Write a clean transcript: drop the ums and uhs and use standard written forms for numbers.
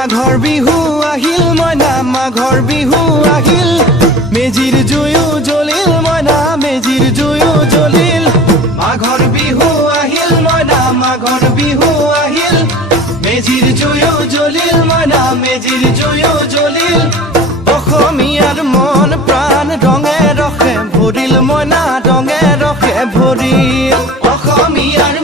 মাঘৰ বিহু আহিল মইনা মাঘৰ বিহু আহিল মেজিৰ জুয়ো জ্বলিল মইনা মেজিৰ জুয়ো জ্বলিল মাঘৰ বিহু আহিল মইনা মাঘৰ বিহু আহিল মেজিৰ জুয়ো জ্বলিল মইনা মেজিৰ জুয়ো জ্বলিল অসমীয়াৰ মন প্ৰাণ ৰঙে ৰসে ভৰিল মইনা ৰঙে ৰসে ভৰিল অসমীয়াৰ